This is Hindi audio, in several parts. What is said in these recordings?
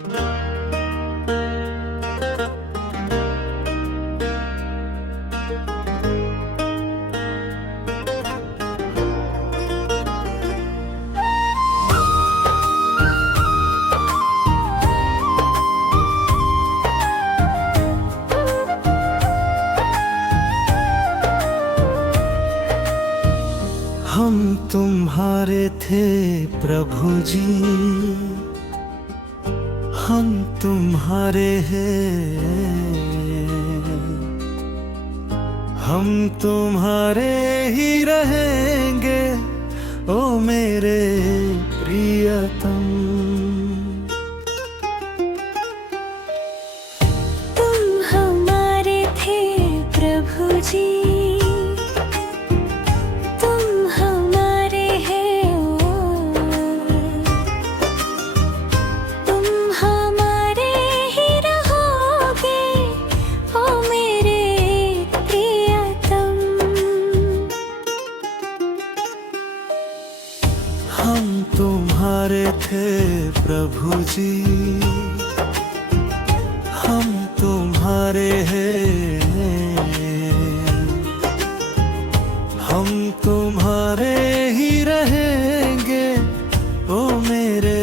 हम तुम्हारे थे प्रभु जी, हम तुम्हारे हैं, हम तुम्हारे ही रहेंगे ओ मेरे प्रियतम। तुम हमारे थे प्रभु जी, हम तुम्हारे थे प्रभु जी, हम तुम्हारे हैं, हम तुम्हारे ही रहेंगे ओ मेरे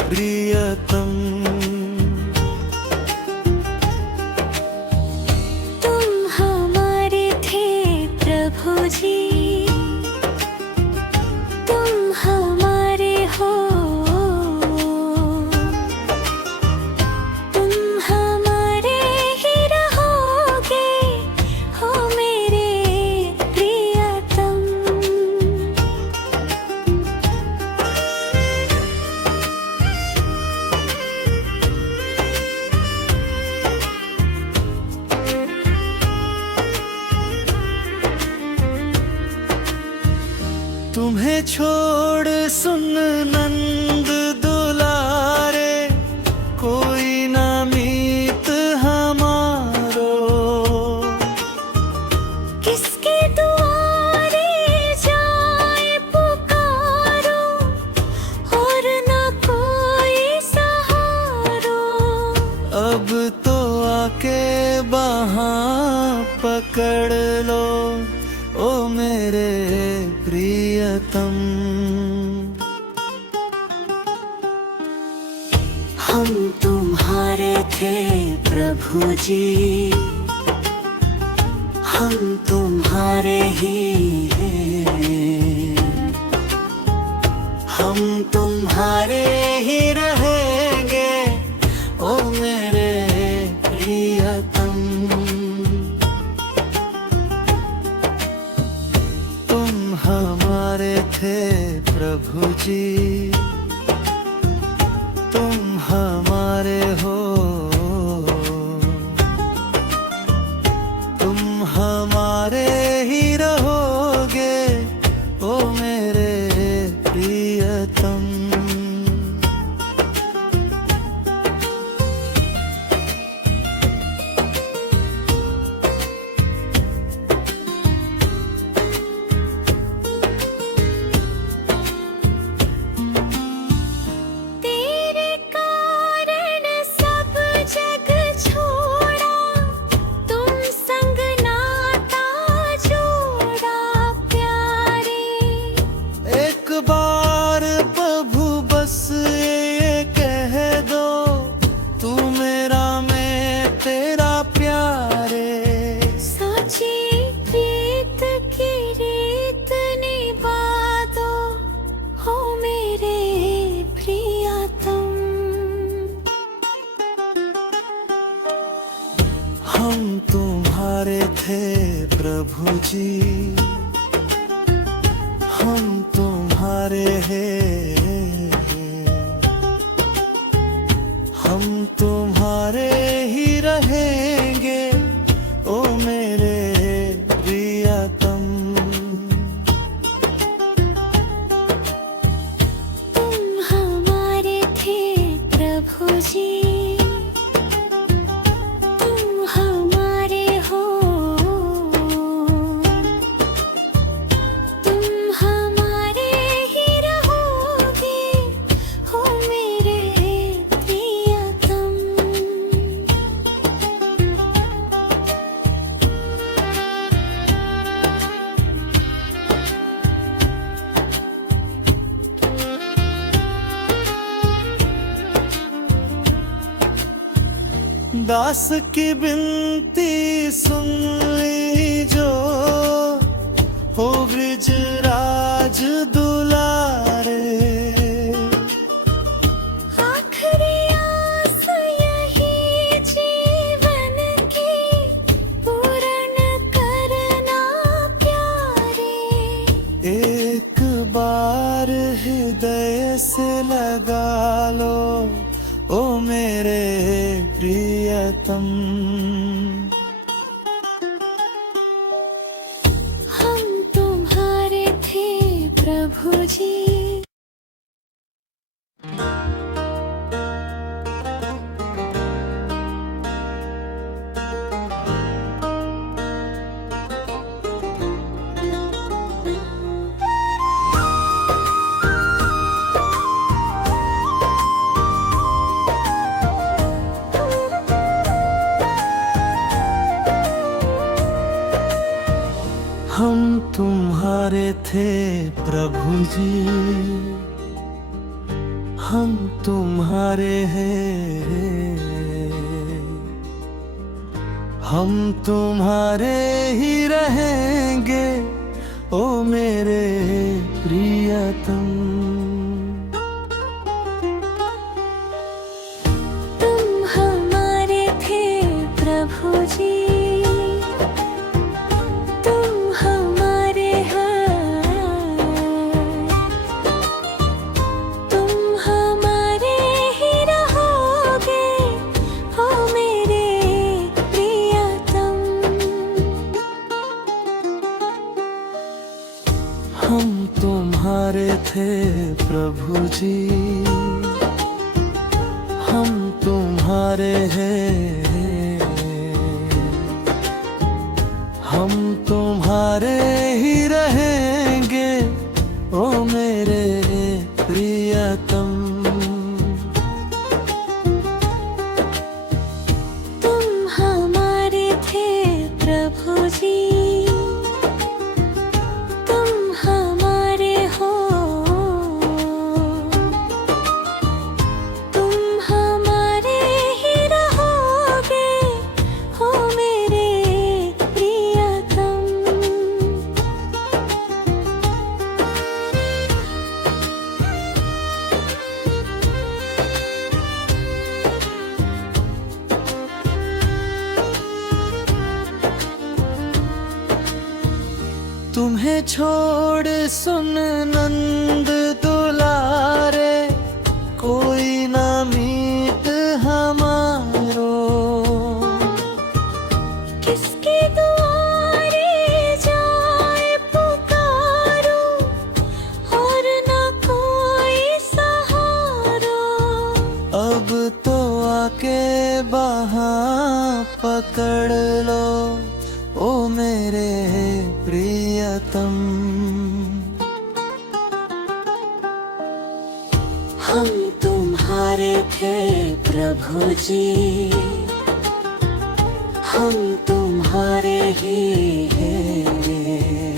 प्रियतम। तुम हमारे थे प्रभु जी, तुम्हें छोड़ सुन नंद दुलारे, कोई ना मीत हमारो। किसके दुआरे जाए पुकारो, और ना कोई सहारो। अब तो आके बाहाँ पकड़ लो ओ मेरे प्रियतम। हम तुम्हारे थे प्रभु जी, हम तुम्हारे ही हैं, हम तुम्हारे ही रहेंगे ओ मेरे प्रियतम। हमारे थे प्रभु जी, तुम हमारे हो, तुम हमारे ही रहोगे ओ मेरे प्रियतम। हम तुम्हारे थे प्रभु जी, हम तुम्हारे हैं, हम तुम्हारे ही रहेंगे ओ मेरे प्रियतम। तुम हमारे थे प्रभु जी, तुम हमारे ही रहोगे दास की बिनती सुन लीजो, हो ब्रिज राज दुलारे। आखिरी आस यही जीवन की, पूर्ण करना प्यारे। एक बार हृदय से लगा लो, ओ मेरे प्रियतम। हम तुम्हारे थे प्रभु जी। हम तुम्हारे थे प्रभु जी, हम तुम्हारे हैं, हम तुम्हारे ही रहेंगे, ओ मेरे प्रियतम। तुम हमारे थे प्रभु जी, हम तुम्हारे थे प्रभु जी, हम तुम्हारे हैं, हम तुम्हारे ही रहेंगे, ओ मेरे प्रियतम। तुम हमारे थे प्रभु जी, तुम्हें छोड़ सुन नंद दुलारे, कोई ना मीत हमारो। किसके दुआरे जाए पुकारो, और ना कोई सहारो। अब तो आके बाहाँ पकड़ लो, ओ मेरे प्रियतम। हम तुम्हारे थे प्रभु जी, हम तुम्हारे ही हैं,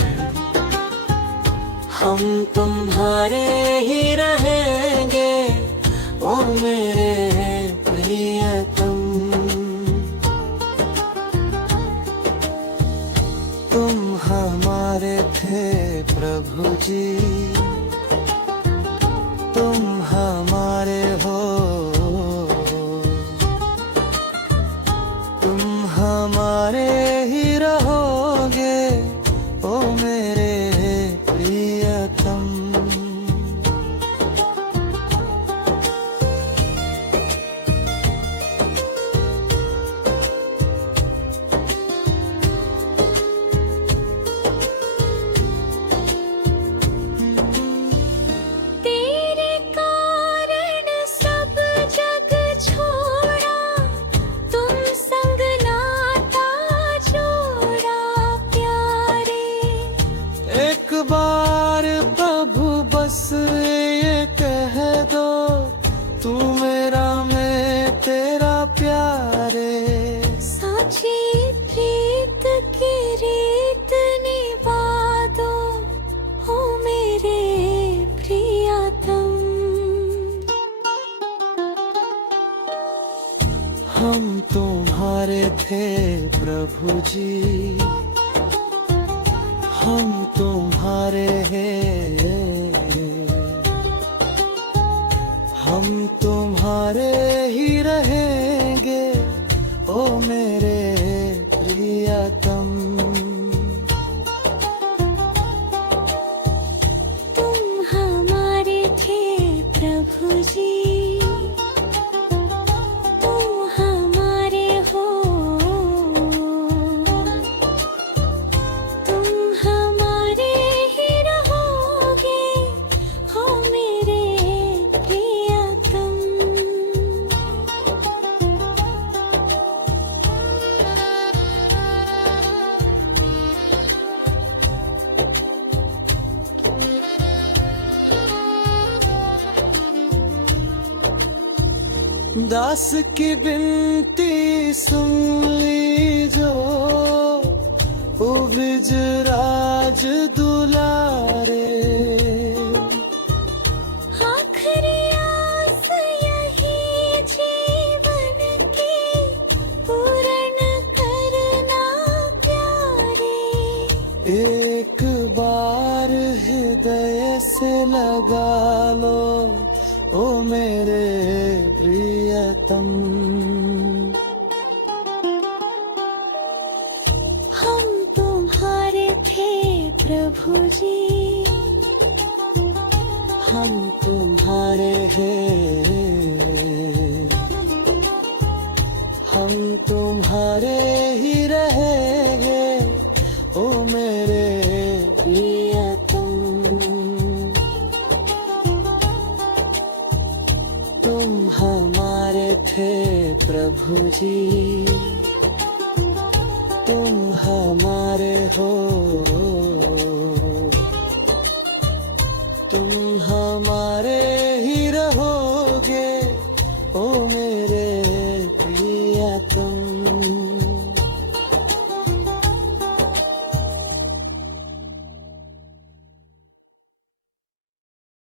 हम तुम्हारे ही रहेंगे, ओ मेरे प्रियतम। तुम हमारे थे प्रभु जी, तुम हमारे हो, तुम हमारे ही रहोगे, ओ मेरे प्रियतम। हम तुम्हारे थे प्रभु जी, हम तुम्हारे हैं, हम तुम्हारे ही रहेंगे ओ मेरे प्रियतम। तुम हमारे थे प्रभु जी, तुम हमारे हो, तुम हमारे ही रहोगे हो मेरे प्रियतम। दास की बिनती सुन लीजो, ओ ब्रिजराज दुलारे। आखिरी आस यही जीवन की पूर्ण करना प्यारे। एक बार हृदय से लगा लो ओ मेरे प्रियतम। हम तुम्हारे थे प्रभु जी, हम तुम्हारे हैं, हम तुम्हारे ही रहेंगे ओ मेरे प्रियतम। तुम हमारे थे प्रभु जी, तुम हमारे हो।